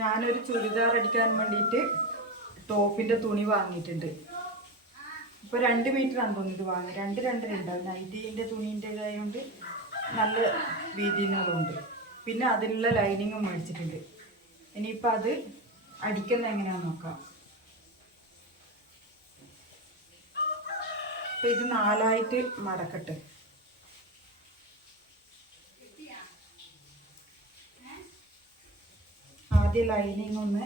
ഞാനൊരു ചുരിദാർ അടിക്കാൻ വേണ്ടിയിട്ട് ടോപ്പിന്റെ തുണി വാങ്ങിയിട്ടുണ്ട്. ഇപ്പോൾ രണ്ട് മീറ്റർ ആണെന്ന് തോന്നുന്നു ഇത് വാങ്ങി രണ്ട് രണ്ടര ഉണ്ടാവും നൈറ്റീന്റെ തുണീന്റെ ഇതായതുകൊണ്ട് നല്ല വീതിയുള്ളതുകൊണ്ട് പിന്നെ അതിനുള്ള ലൈനിങ്ങും മേടിച്ചിട്ടുണ്ട്. ഇനിയിപ്പോൾ അത് അടിക്കുന്നത് എങ്ങനെയാണെന്ന് നോക്കാം. അപ്പം ഇത് നാലായിട്ട് മടക്കട്ടെ. ആദ്യം ലൈനിങ് ഒന്ന്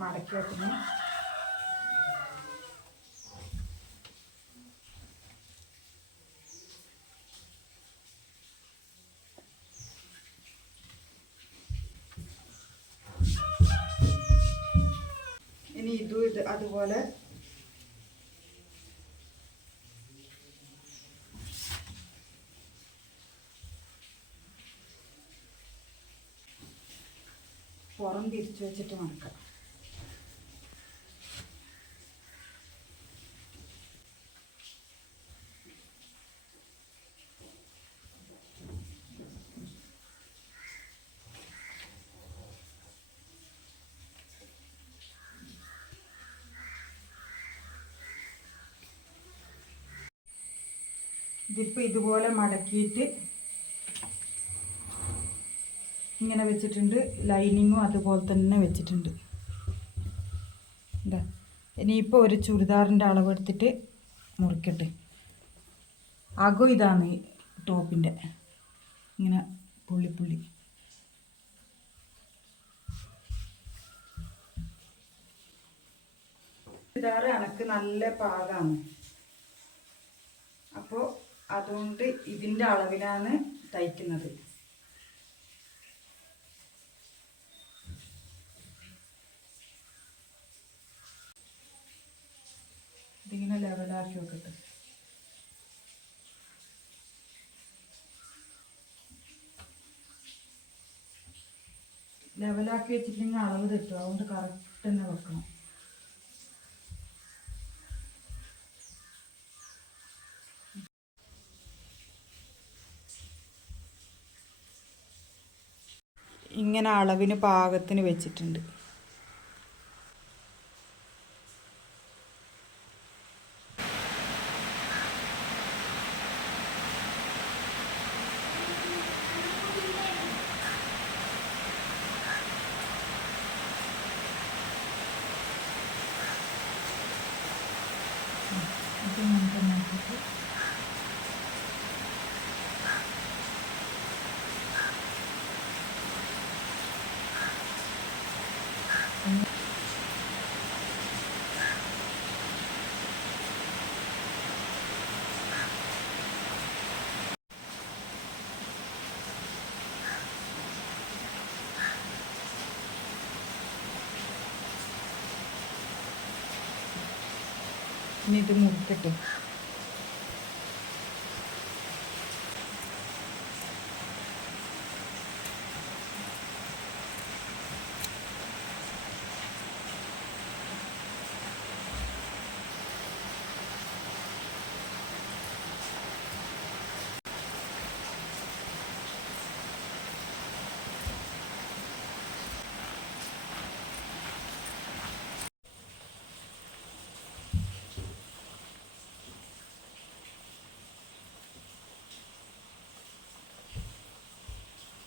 മടക്കി വെക്കുന്നു. ഇനി ഇതും ഇത് അതുപോലെ പുറം തിരിച്ചു വെച്ചിട്ട് മടക്കാം ഇതിപ്പോൾ ഇതുപോലെ മടക്കിയിട്ട് ഇങ്ങനെ വെച്ചിട്ടുണ്ട്. ലൈനിങ്ങും അതുപോലെ തന്നെ വെച്ചിട്ടുണ്ട്. എന്താ ഇനിയിപ്പോൾ ഒരു ചുരിദാറിന്റെ അളവെടുത്തിട്ട് മുറിക്കട്ടെ. അകം ഇതാണ് ടോപ്പിന്റെ ഇങ്ങനെ പുള്ളി പുള്ളി. ചുരിദാർ നല്ല പാകമാണ് അപ്പോൾ അതുകൊണ്ട് ഇതിന്റെ അളവിലാണ് തയ്ക്കുന്നത്. ഇതിങ്ങനെ ലെവലാക്കി വെക്കട്ടെ. ലെവലാക്കി വെച്ചിട്ടുണ്ടെങ്കിൽ അളവ് തെറ്റും അതുകൊണ്ട് കറക്റ്റ് തന്നെ വെക്കണം. ഇങ്ങനെ അളവിന് പാകത്തിന് വെച്ചിട്ടുണ്ട് ഇത് നമുക്ക് നോക്കിയിട്ട് ഇനി ഇത് മുറിക്കട്ടെ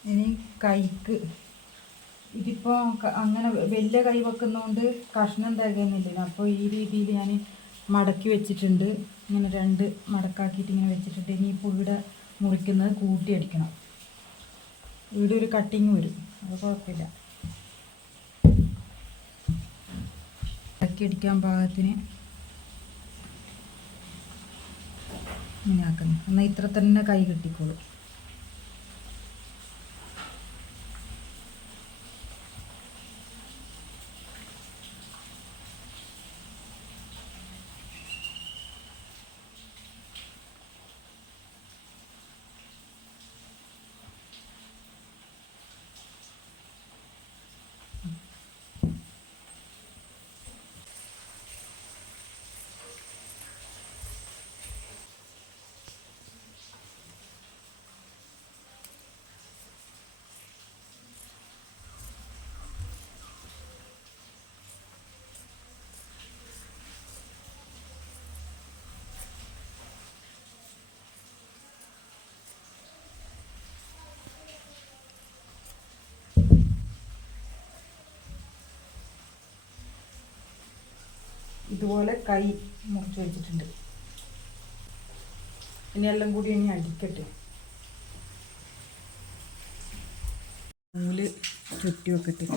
ഇനി കൈക്ക്. ഇതിപ്പോൾ അങ്ങനെ വലിയ കൈ വെക്കുന്നതുകൊണ്ട് കഷ്ണം തികയുന്നില്ല അപ്പോൾ ഈ രീതിയിൽ ഞാൻ മടക്കി വെച്ചിട്ടുണ്ട്. ഇങ്ങനെ രണ്ട് മടക്കാക്കിയിട്ട് ഇങ്ങനെ വെച്ചിട്ടുണ്ട്. ഇനി ഇപ്പോൾ ഇവിടെ മുറിക്കുന്നത് കൂട്ടി അടിക്കണം. ഇവിടെ ഒരു കട്ടിങ് വരും. അത് കുഴപ്പമില്ല. ടിക്കാൻ പാകത്തിന് ഇങ്ങനെ ആക്കുന്നു. എന്നാൽ ഇത്ര തന്നെ കൈ കിട്ടിക്കോളും. ഇതുപോലെ കൈ മുറിച്ച് വെച്ചിട്ടുണ്ട്. ഇനി എല്ലാം കൂടി ഇനി അടിക്കട്ടെ. നൂൽ ചുറ്റി വെക്കട്ടെ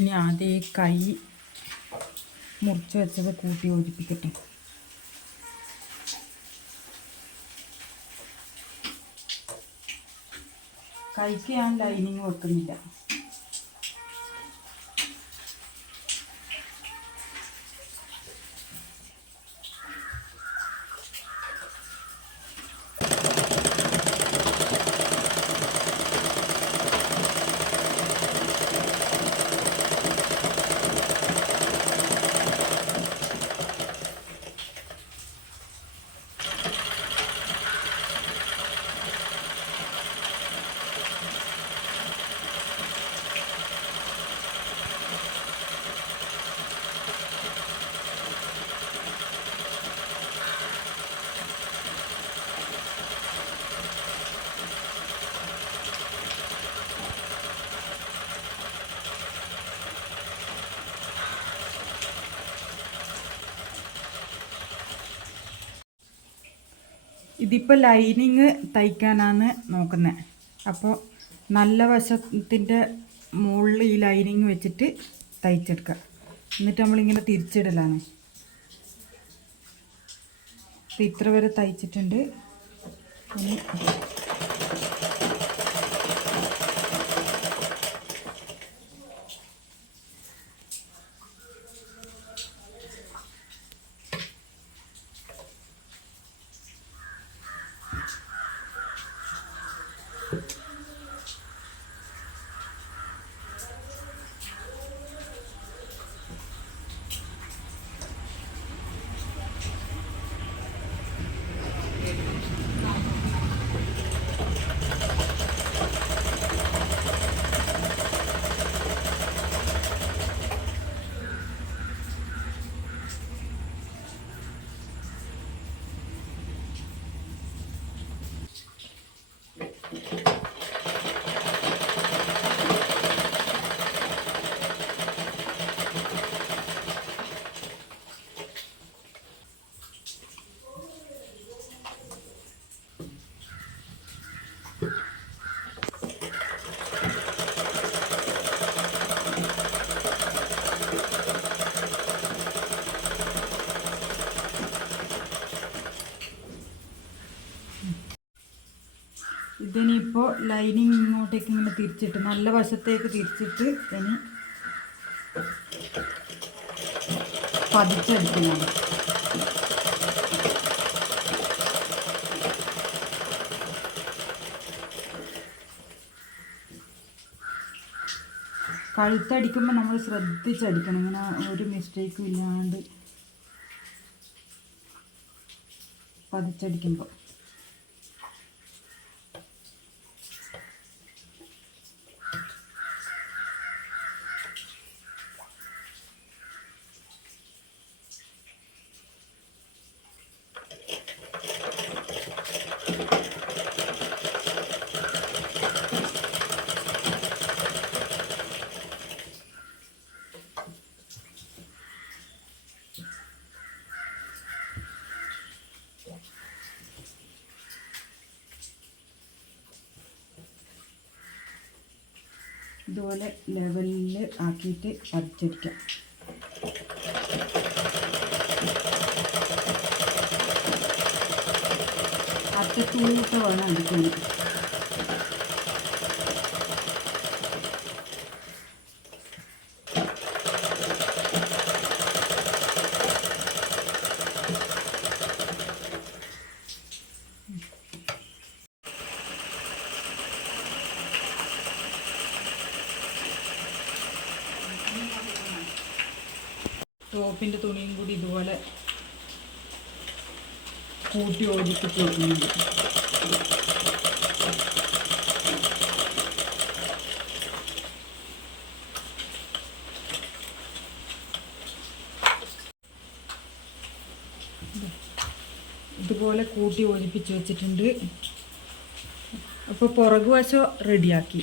ഇനി ആദ്യം ഈ കൈ മുറിച്ച് വെച്ചത് കൂട്ടി യോജിപ്പിക്കട്ടെ. കൈക്ക് ഞാൻ ലൈനിങ് വെക്കുന്നില്ല. ഇതിപ്പോൾ ലൈനിങ് തയ്ക്കാനാണ് നോക്കുന്നത് അപ്പോൾ നല്ല വശത്തിന്റെ മുകളിൽ ഈ ലൈനിങ് വെച്ചിട്ട് തയ്ച്ചെടുക്കുക എന്നിട്ട് നമ്മളിങ്ങനെ തിരിച്ചിടലാണ്. ഇത്ര വരെ തയ്ച്ചിട്ടുണ്ട്. ഇനി ഇങ്ങോട്ടേക്ക് ഇങ്ങനെ തിരിച്ചിട്ട് നല്ല വശത്തേക്ക് തിരിച്ചിട്ട് ഇനി പതിച്ചെടുക്കുന്നതാണ് കഴുത്തടിക്കുമ്പോൾ നമ്മൾ ശ്രദ്ധിച്ചടിക്കണം. ഇങ്ങനെ ഒരു മിസ്റ്റേക്കും ഇല്ലാണ്ട് പതിച്ചടിക്കുമ്പോൾ ഇതുപോലെ ലെവലിൽ ആക്കിയിട്ട് പതിച്ചടിക്കാം അറ്റത്തൂട്ട് വേണം അടിക്കാൻ ടോപ്പിന്റെ തുണിയും കൂടി ഇതുപോലെ കൂട്ടി യോജിപ്പിച്ച് വെക്കുന്നുണ്ട് ഇതുപോലെ കൂട്ടി യോജിപ്പിച്ച് വെച്ചിട്ടുണ്ട്. അപ്പോൾ പുറകുവശം റെഡിയാക്കി.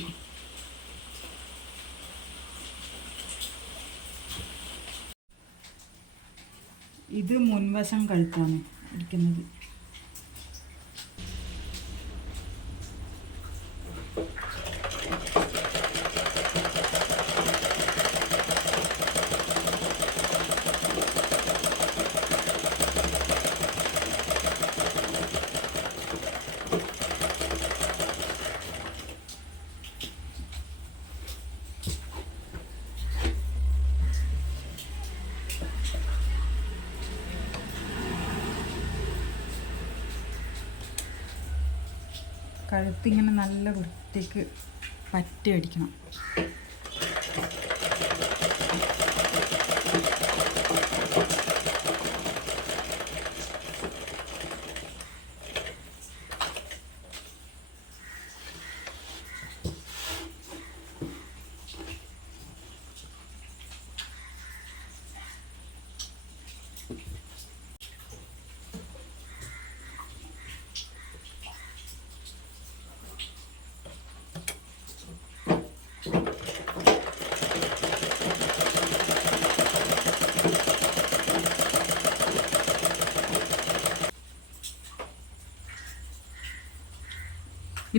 ഇത് മുൻവശം കഴുത്താണ് ഇരിക്കുന്നത്. കഴുത്തിങ്ങനെ നല്ല വൃത്തിക്ക് പറ്റി അടിക്കണം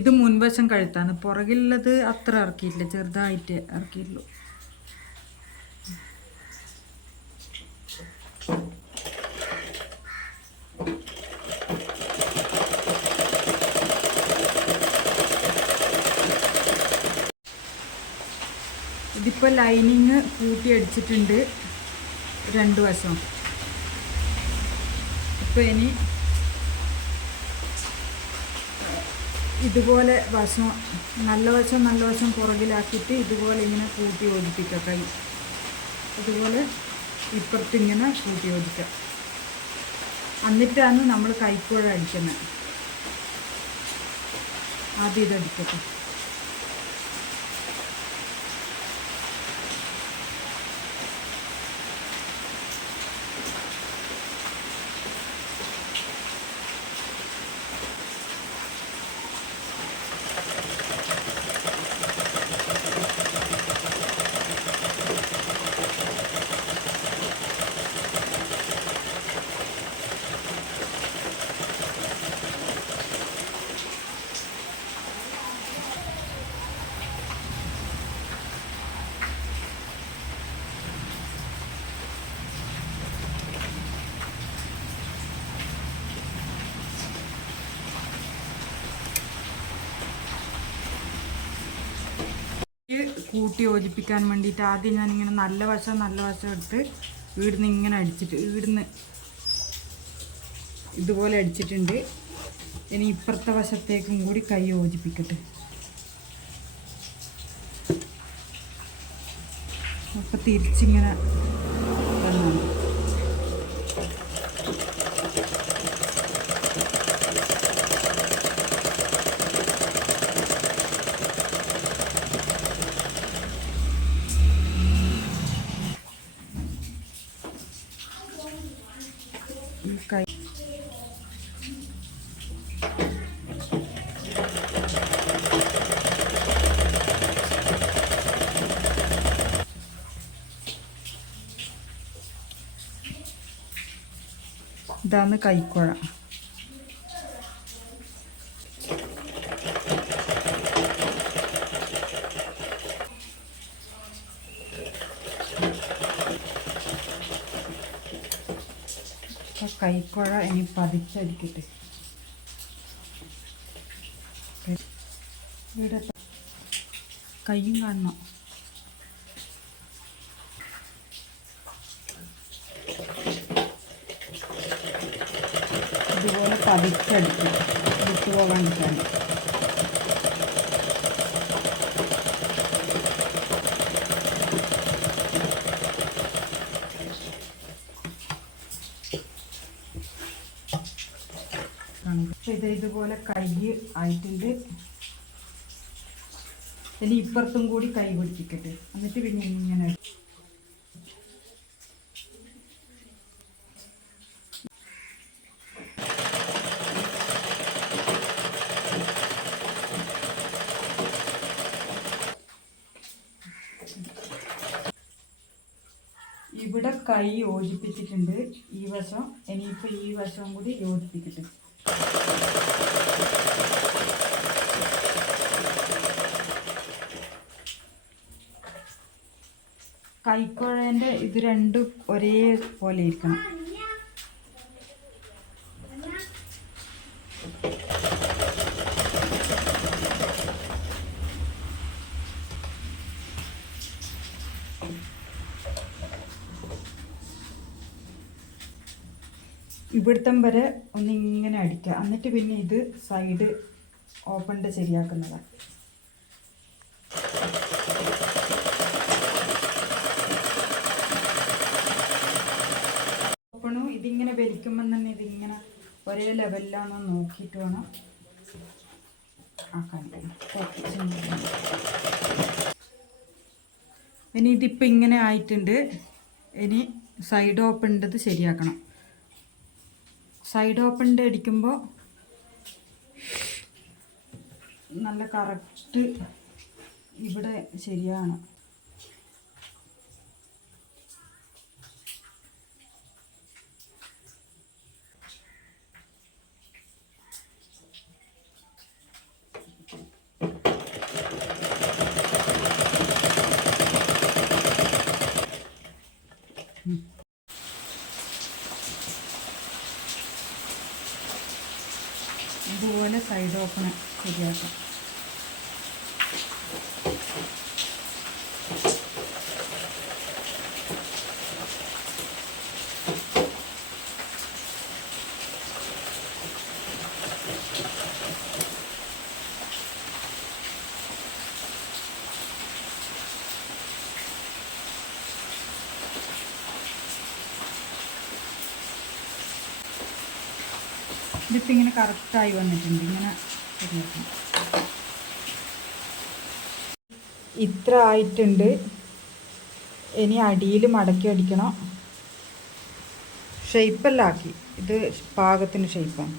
ഇത് മുൻവശം കഴുത്താണ്. പുറകിലുള്ളത് അത്ര ഇറക്കിയില്ല ചെറുതായിട്ട് ഇറക്കിയുള്ളൂ ഇതിപ്പോൾ ലൈനിങ് കൂട്ടി അടിച്ചിട്ടുണ്ട്. രണ്ട് വശം. ഇപ്പോൾ ഇനി ഇതുപോലെ വശം നല്ല വശം നല്ല വശം പുറകിലാക്കിയിട്ട് ഇതുപോലെ ഇങ്ങനെ കൂട്ടി യോജിപ്പിക്കുക കൈ. ഇതുപോലെ ഇപ്പുറത്ത് ഇങ്ങനെ കൂട്ടി യോജിക്കുക. എന്നിട്ടാണ് നമ്മൾ കൈക്കുഴ അടിക്കുന്നത്. ആദ്യം ഇതടിക്കട്ടെ കൂട്ടി യോജിപ്പിക്കാൻ വേണ്ടിയിട്ട് ആദ്യം ഞാനിങ്ങനെ നല്ല വശം നല്ല വശം എടുത്ത് ഇവിടുന്ന് ഇങ്ങനെ അടിച്ചിട്ട് ഇവിടുന്ന് ഇതുപോലെ അടിച്ചിട്ടുണ്ട്. ഇനി ഇപ്പുറത്തെ വശത്തേക്കും കൂടി കൈ യോജിപ്പിക്കട്ടെ. അപ്പം തിരിച്ചിങ്ങനെ ഇതാണ് കൈക്കുഴ കൈക്കുഴ ഇനി പതിച്ചടിക്കട്ടെ ഇവിടെ കൈയും കാണണം ഇതുപോലെ പതിച്ചടിക്കും. വിട്ടുപോകാണ്ടിരിക്കാൻ ഇത് ഇതുപോലെ കൈ ആയിട്ടുണ്ട്. ഇനി ഇപ്പുറത്തും കൂടി കൈ പിടിപ്പിക്കട്ടെ. എന്നിട്ട് പിന്നെ ഇങ്ങനെ ഇവിടെ കൈ യോജിപ്പിച്ചിട്ടുണ്ട് ഈ വശം ഇനിയിപ്പോൾ ഈ വശവും കൂടി യോജിപ്പിക്കട്ടെ. കൈക്കുഴേന്റെ ഇത് രണ്ടും ഒരേ പോലെ ഇരിക്കണം. ഇവിടുത്തം വരെ ഒന്നിങ്ങനെ അടിക്കുക. എന്നിട്ട് പിന്നെ ഇത് സൈഡ് ഓപ്പണിന്റെ ശരിയാക്കുന്നതാണ് ഓപ്പണും. ഇതിങ്ങനെ വലിക്കുമ്പം തന്നെ ഇതിങ്ങനെ ഒരേ ലെവലിലാണോ നോക്കിയിട്ട് വേണം ആക്കാൻ. ഇനി ഇതിപ്പോൾ ഇങ്ങനെ ആയിട്ടുണ്ട്. ഇനി സൈഡ് ഓപ്പൺ ഓപ്പണിന്റെത് ശരിയാക്കണം. സൈഡ് ഓപ്പണിന്റെ അടിക്കുമ്പോൾ നല്ല കറക്റ്റ് ഇവിടെ ശരിയാണ്. ഇതുപോലെ സൈഡ് ഓപ്പൺ ശരിയാക്കാം. കറക്റ്റായി വന്നിട്ടുണ്ട്. ഇങ്ങനെ ഇത്ര ആയിട്ടുണ്ട്. ഇനി അടിയിൽ മടക്കി അടിക്കണം. ഷെയ്പ്പെല്ലാം ആക്കി. ഇത് പാകത്തിന് ഷെയ്പ്പാണ്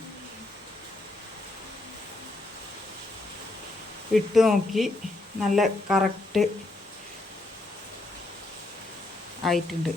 ഇട്ട് നോക്കി. നല്ല കറക്റ്റ് ആയിട്ടുണ്ട്.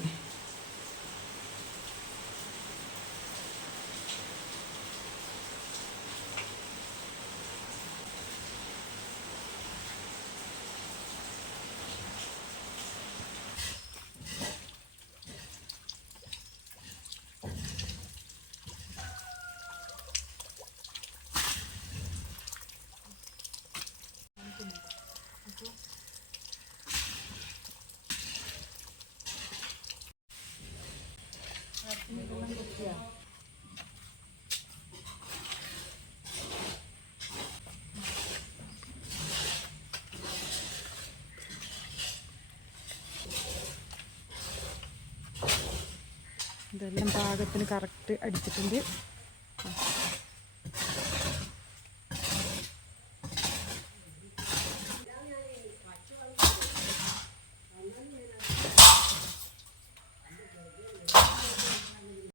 ഇതെല്ലാം പാകത്തിന് കറക്റ്റ് അടിച്ചിട്ടുണ്ട്.